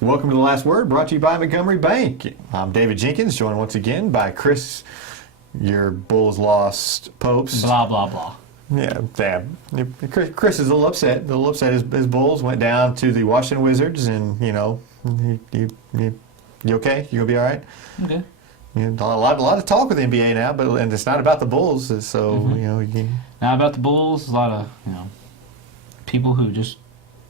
Welcome to The Last Word, brought to you by Montgomery Bank. I'm David Jenkins, joined once again by Chris, your Bulls lost Popes. Blah, blah, blah. Yeah, Chris is a little upset. His Bulls went down to the Washington Wizards, and, you okay? You gonna be all right? Okay. A lot of talk with the NBA now, and it's not about the Bulls, so, Now about the Bulls, a lot of, people who just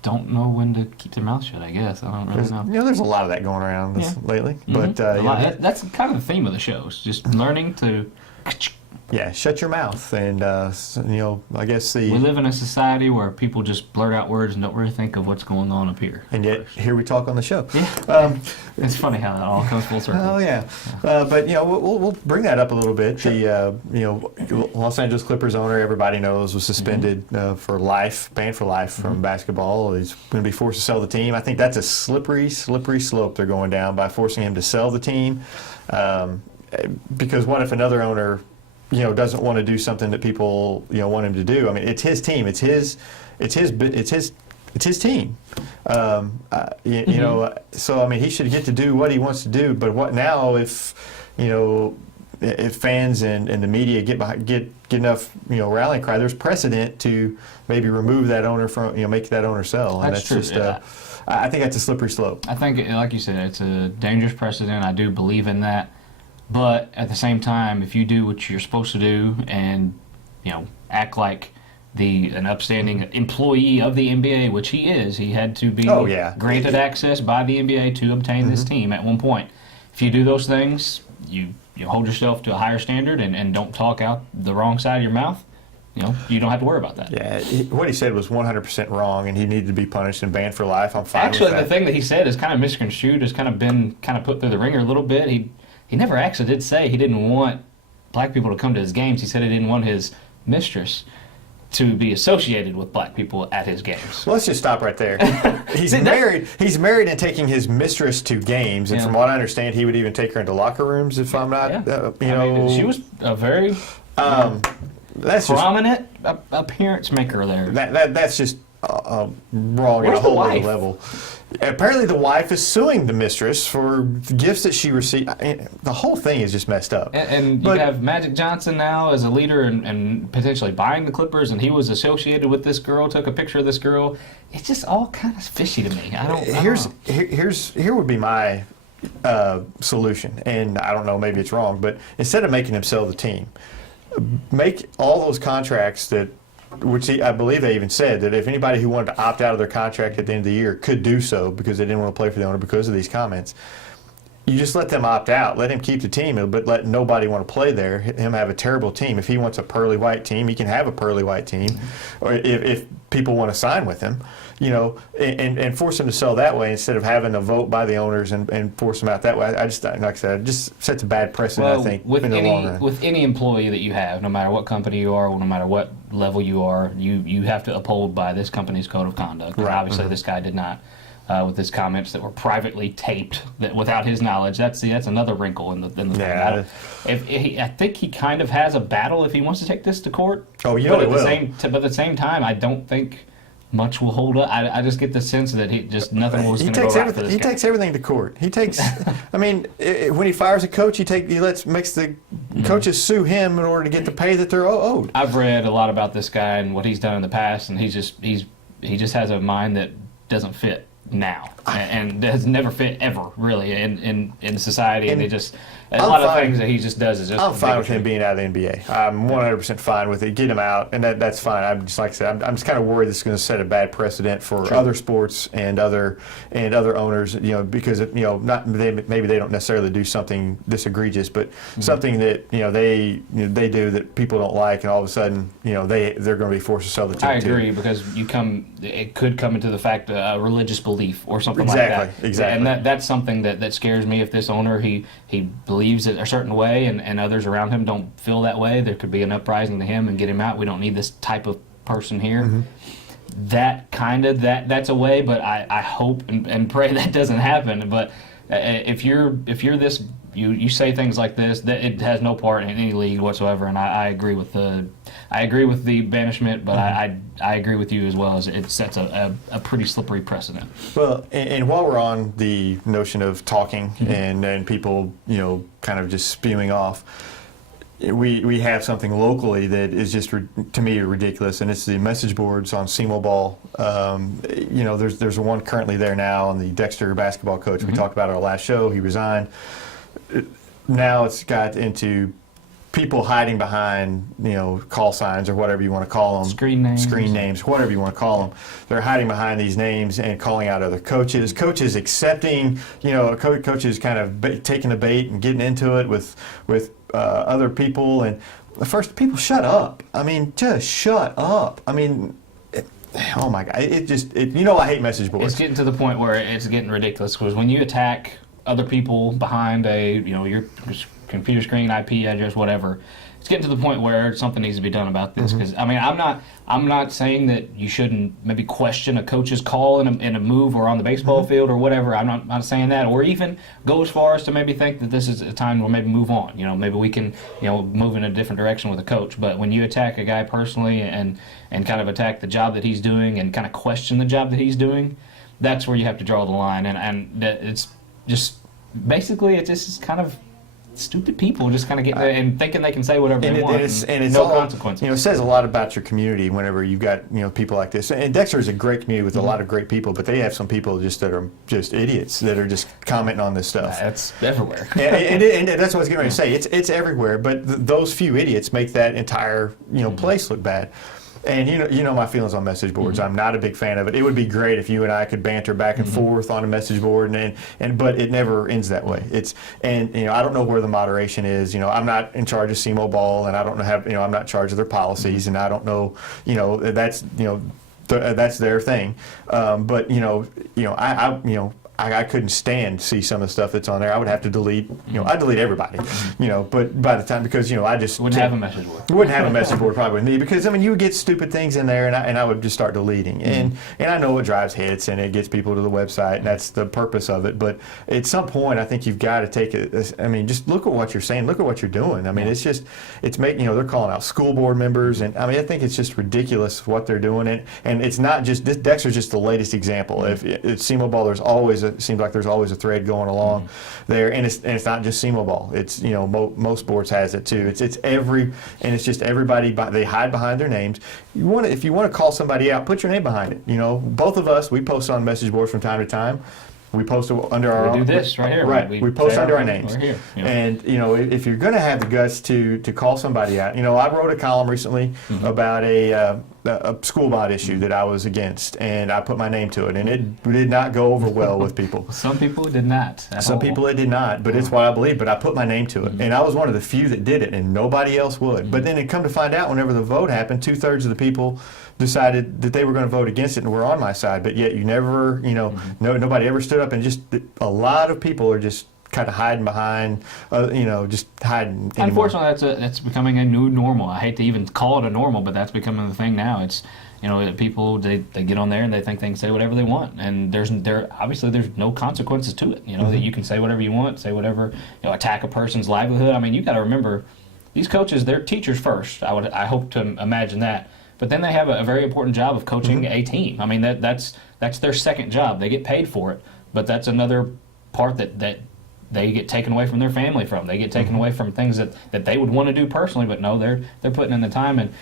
don't know when to keep their mouth shut, I guess. I don't really know. There's a lot of that going around lately. But that's kind of the theme of the show, is just learning to... Yeah, shut your mouth. And, I guess we live in a society where people just blurt out words and don't really think of what's going on up here. And yet, here we talk on the show. Yeah. It's funny how that all comes full circle. Oh, yeah. But, we'll bring that up a little bit. Sure. The, Los Angeles Clippers owner, everybody knows, was suspended for life, banned for life from basketball. He's going to be forced to sell the team. I think that's a slippery slope they're going down by forcing him to sell the team. Because what if another owner... doesn't want to do something that people, want him to do. I mean, it's his team. It's his team. So I mean, he should get to do what he wants to do. But what now if fans and the media get enough, rallying cry? There's precedent to maybe remove that owner from, make that owner sell. And that's true. just. I think that's a slippery slope. I think, like you said, it's a dangerous precedent. I do believe in that. But at the same time, if you do what you're supposed to do and, act like an upstanding employee of the NBA, which he is, he had to be granted access by the NBA to obtain this team at one point. If you do those things, you hold yourself to a higher standard and don't talk out the wrong side of your mouth, you don't have to worry about that. Yeah, what he said was 100% wrong, and he needed to be punished and banned for life. I'm fine Actually, with that. the thing that he said is kind of misconstrued, has kind of been put through the ringer a little bit. He never actually did say he didn't want black people to come to his games. He said he didn't want his mistress to be associated with black people at his games. Well, let's just stop right there. He's married. He's married and taking his mistress to games, and from what I understand, he would even take her into locker rooms. If I'm not, she was a very prominent appearance maker there. That's just wrong at a whole other level. Apparently, the wife is suing the mistress for gifts that she received. The whole thing is just messed up. And you have Magic Johnson now as a leader and potentially buying the Clippers, and he was associated with this girl, took a picture of this girl. It's just all kind of fishy to me. Here would be my solution, and I don't know, maybe it's wrong, but instead of making him sell the team, make all those contracts which I believe they even said that if anybody who wanted to opt out of their contract at the end of the year could do so because they didn't want to play for the owner because of these comments, you just let them opt out. Let him keep the team, but let nobody want to play there. Him have a terrible team. If he wants a pearly white team, he can have a pearly white team. Or if people want to sign with him, and force him to sell that way instead of having a vote by the owners and force them out that way. I just, like I said, it just sets a bad precedent, I think, in the long run. With any employee that you have, no matter what company you are, no matter what level you are, you have to uphold by this company's code of conduct. Right. Obviously, this guy did not. With his comments that were privately taped that without his knowledge, that's another wrinkle in the thing. I think he kind of has a battle if he wants to take this to court. Oh, yeah, but at the same time, I don't think much will hold up. I just get the sense that nothing was going to go right for this guy. He takes everything to court. He takes. I mean, when he fires a coach, makes the coaches sue him in order to get the pay that they're owed. I've read a lot about this guy and what he's done in the past, and he just has a mind that doesn't fit now and has never fit ever really in society, and a lot of things that he just does is just. I'm fine with him being out of the NBA. I'm 100% fine with it. Get him out, and that's fine. I'm just, like I said, I'm just kind of worried this is going to set a bad precedent for other sports and other owners. Because maybe they don't necessarily do something this egregious, but something that they do that people don't like, and all of a sudden they're going to be forced to sell the team. I agree because it could come into the fact a religious belief or something like that. Exactly. And that's something that scares me. If this owner he believes a certain way and others around him don't feel that way, there could be an uprising to him and get him out. We don't need this type of person here. That's a way, but I hope and pray that doesn't happen. But If you're this, you say things like this, that it has no part in any league whatsoever. And I agree with the banishment, but I agree with you as well as it sets a pretty slippery precedent. Well, and while we're on the notion of talking and people, kind of just spewing off, we have something locally that is just, to me, ridiculous, and it's the message boards on SEMO Ball. There's one currently there now, and the Dexter basketball coach we talked about at our last show, he resigned. Now it's got into people hiding behind, call signs or whatever you want to call them. Screen names, whatever you want to call them. They're hiding behind these names and calling out other coaches. Coaches accepting, coaches kind of taking the bait and getting into it with other people. And first, people shut up. I mean, just shut up. I mean, oh my God. I hate message boards. It's getting to the point where it's getting ridiculous because when you attack other people behind your computer screen, IP address, whatever, it's getting to the point where something needs to be done about this. Because I'm not saying that you shouldn't maybe question a coach's call in a move or on the baseball field or whatever. I'm not saying that, or even go as far as to maybe think that this is a time where maybe move on. Maybe we can move in a different direction with a coach. But when you attack a guy personally and kind of attack the job that he's doing and kind of question the job that he's doing, that's where you have to draw the line. And it's just basically it's just kind of stupid people just kind of getting there and thinking they can say whatever they want. And it's no consequences. It says a lot about your community whenever you've got people like this. And Dexter is a great community with a lot of great people, but they have some people just that are just idiots that are just commenting on this stuff. That's everywhere. and that's what I was getting ready to say. It's everywhere, but those few idiots make that entire place look bad. And you know my feelings on message boards. I'm not a big fan of it. It would be great if you and I could banter back and forth on a message board, but it never ends that way. I don't know where the moderation is. I'm not in charge of SEMO Ball, and I don't have I'm not in charge of their policies, and I don't know that's their thing. But I couldn't stand to see some of the stuff that's on there. I would have to delete, I delete everybody, but by the time, because, I just wouldn't have a message board. Wouldn't have a message board probably with me, because, you would get stupid things in there, and I would just start deleting. And I know it drives hits, and it gets people to the website, and that's the purpose of it. But at some point, I think you've got to take it, just look at what you're saying, look at what you're doing. It's making, they're calling out school board members, and I think it's just ridiculous what they're doing. And it's not just, Dexter's just the latest example. If it's SEMO Ball, it seems like there's always a thread going along there, and it's not just SEMO Ball. It's most sports has it too. It's just everybody. They hide behind their names. If you want to call somebody out, put your name behind it. Both of us, we post on message boards from time to time. We post under our own. We do this right here. Right. We post under our names. We're here. And if you're going to have the guts to call somebody out, I wrote a column recently about a school bond issue that I was against, and I put my name to it, and it did not go over well with people. Some people did not. Some people it did not, but it's what I believe. But I put my name to it, and I was one of the few that did it, and nobody else would. But then it come to find out, whenever the vote happened, 2/3 of the people decided that they were going to vote against it and were on my side. But yet you never, nobody ever stood up, and just a lot of people are just kind of hiding behind, just hiding anymore. Unfortunately, that's becoming a new normal. I hate to even call it a normal, but that's becoming the thing now. It's people they get on there and they think they can say whatever they want, and there's no consequences to it. That you can say whatever you want, say whatever, attack a person's livelihood. You got to remember, these coaches, they're teachers first. I hope to imagine that. But then they have a very important job of coaching a team. That's their second job. They get paid for it, but that's another part that they get taken away from their family from. They get taken away from things that they would want to do personally, but no, they're putting in the time, and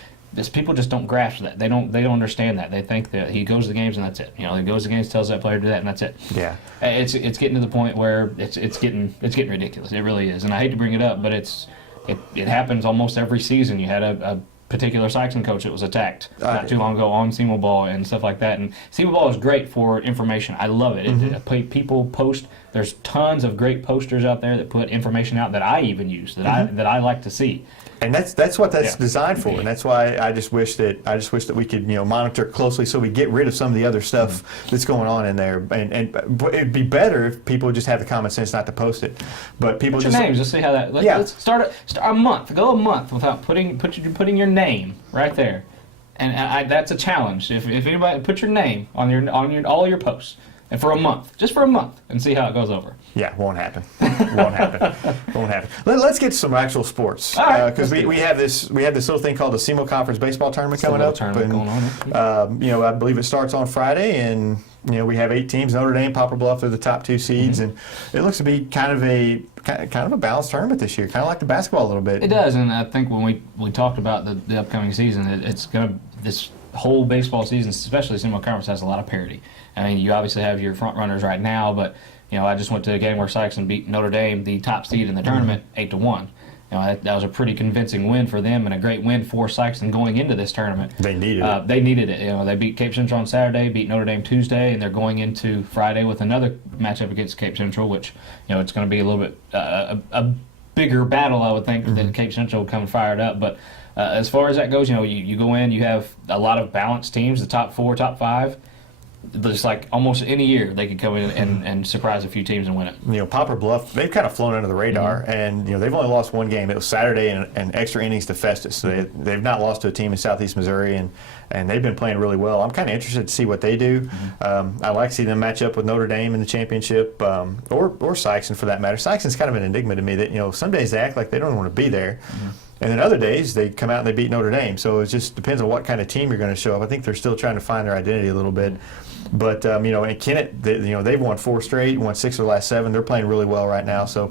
people just don't grasp that. They don't understand that. They think that he goes to the games and that's it. He goes to the games, tells that player to do that, and that's it. Yeah. It's getting to the point where it's getting ridiculous. It really is, and I hate to bring it up, but it happens almost every season. You had a particular Saxon coach that was attacked not too long ago on SEMO Ball and stuff like that. And SEMO Ball is great for information. I love it. People post. There's tons of great posters out there that put information out that I even use, that I like to see. And that's what that's designed for, and that's why I just wish that we could monitor closely so we get rid of some of the other stuff that's going on in there. And it'd be better if people just have the common sense not to post it. But people put your names. Let's see how that. Let's start a month. Go a month without putting your name right there, and that's a challenge. If anybody put your name on all your posts. and for a month, just for a month, and see how it goes over. Yeah, won't happen. Won't happen. Won't happen. Let's get to some actual sports, All right, because we have this little thing called the SEMO Conference Baseball tournament coming up. Tournament going on. I believe it starts on Friday, and we have 8 teams. Notre Dame, Poplar Bluff are the top 2 seeds, and it looks to be kind of a balanced tournament this year, kind of like the basketball a little bit. It does, and I think when we talked about the upcoming season, it's going to this whole baseball season, especially SEMO Conference, has a lot of parity. I mean, you obviously have your front runners right now, but I just went to a game where Sykeston beat Notre Dame, the top seed in the tournament, 8-1. That was a pretty convincing win for them and a great win for Sykeston going into this tournament. They needed it. They needed it. They beat Cape Central on Saturday, beat Notre Dame Tuesday, and they're going into Friday with another matchup against Cape Central, which it's going to be a little bit a bigger battle, I would think, than Cape Central coming fired up. But as far as that goes, you go in, you have a lot of balanced teams, the top 4, top 5. Just like almost any year, they could come in and surprise a few teams and win it. Poplar Bluff, they've kind of flown under the radar, and they've only lost 1 game. It was Saturday and extra innings to Festus. So they've not lost to a team in Southeast Missouri, and they've been playing really well. I'm kind of interested to see what they do. I like to see them match up with Notre Dame in the championship, or Sykeston for that matter. Sykeston's kind of an enigma to me that some days they act like they don't want to be there. And then other days they come out and they beat Notre Dame. So it just depends on what kind of team you're going to show up. I think they're still trying to find their identity a little bit. But and Kennett, they've won 4 straight, won 6 of the last 7. They're playing really well right now. So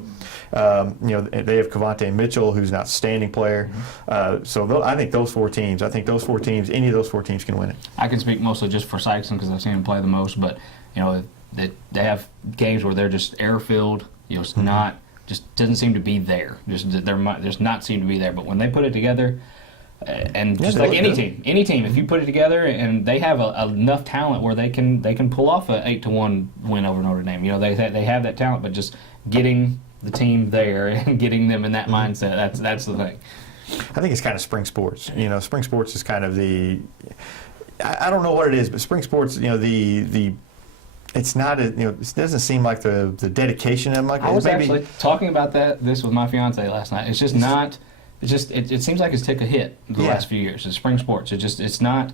they have Cavante Mitchell, who's an outstanding player. So I think those 4 teams. Any of those 4 teams can win it. I can speak mostly just for Sykeston because I've seen them play the most. But they have games where they're just air-filled. It's not. Just doesn't seem to be there. Just not seem to be there. But when they put it together, and just like any team, if you put it together and they have enough talent where they can pull off a 8-1 win over Notre Dame. They have that talent, but just getting the team there and getting them in that mindset, that's the thing. I think it's kind of spring sports. Spring sports is kind of I don't know what it is, but spring sports, it's not it doesn't seem like the dedication in like I was actually talking about this with my fiance last night. It's just not. It seems like it's took a hit the last few years. It's spring sports. It's not.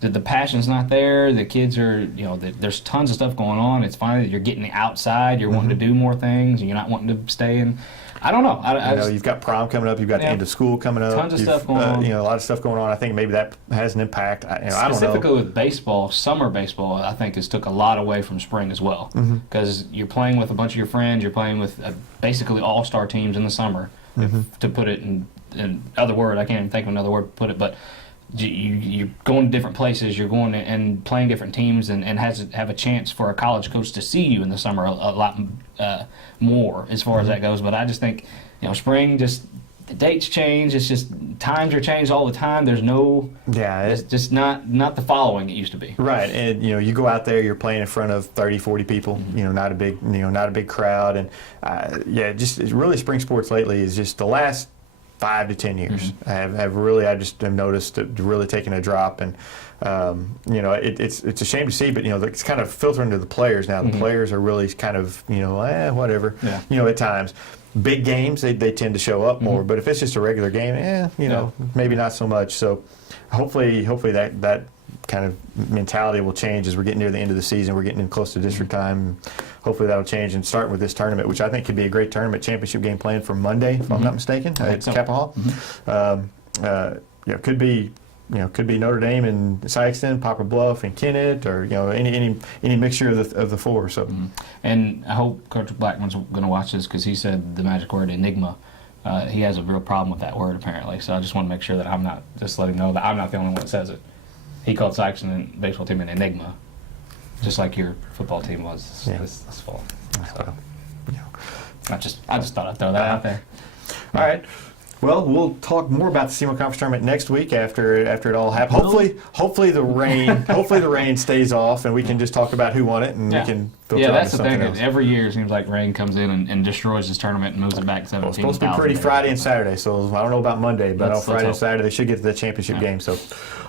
The passion's not there. The kids are there's tons of stuff going on. It's finally that you're getting outside. You're wanting to do more things, and you're not wanting to stay in. I don't know. You've got prom coming up. You've got the end of school coming up. Tons of stuff going on. A lot of stuff going on. I think maybe that has an impact. I don't know. Specifically with baseball, summer baseball, I think has took a lot away from spring as well. Because you're playing with a bunch of your friends. You're playing with basically all-star teams in the summer. To put it in other word, I can't even think of another word to put it, but you're going to different places, you're going and playing different teams, and have a chance for a college coach to see you in the summer a lot more as far as that goes. But I just think, spring, just the dates change. It's just times are changed all the time. There's no, it's just not the following it used to be. Right, and you go out there, you're playing in front of 30, 40 people. Not a big crowd, and just really spring sports lately is just the last 5 to 10 years have really, I just have noticed it really taking a drop, and it's a shame to see, but it's kind of filtering to the players now. The players are really kind of whatever, at times. Big games they tend to show up more, but if it's just a regular game, maybe not so much. So hopefully that kind of mentality will change as we're getting near the end of the season. We're getting in close to district time. Hopefully that'll change, and starting with this tournament, which I think could be a great tournament. Championship game planned for Monday, if I'm not mistaken, at Capitol Hall. Could be Notre Dame and Sykeston, Poplar Bluff and Kennett, or any mixture of the 4. So, and I hope Coach Blackman's going to watch this because he said the magic word enigma. He has a real problem with that word apparently. So I just want to make sure that I'm not just letting him know that I'm not the only one that says it. He called Sykeston and baseball team an enigma, just like your football team was this fall. So, I just thought I'd throw that out there. All right. Well, we'll talk more about the SEMO Conference tournament next week after it all happens. Hopefully the rain stays off, and we can just talk about who won it, and we can filter that's the thing. else. Every year it seems like rain comes in and destroys this tournament and moves it back 17,000. Well, it's supposed to be pretty Friday and Saturday, so I don't know about Monday, but on Friday and Saturday they should get to the championship game. So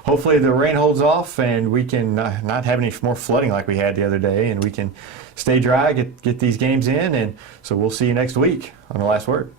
hopefully the rain holds off, and we can not have any more flooding like we had the other day, and we can stay dry, get these games in, and so we'll see you next week on The Last Word.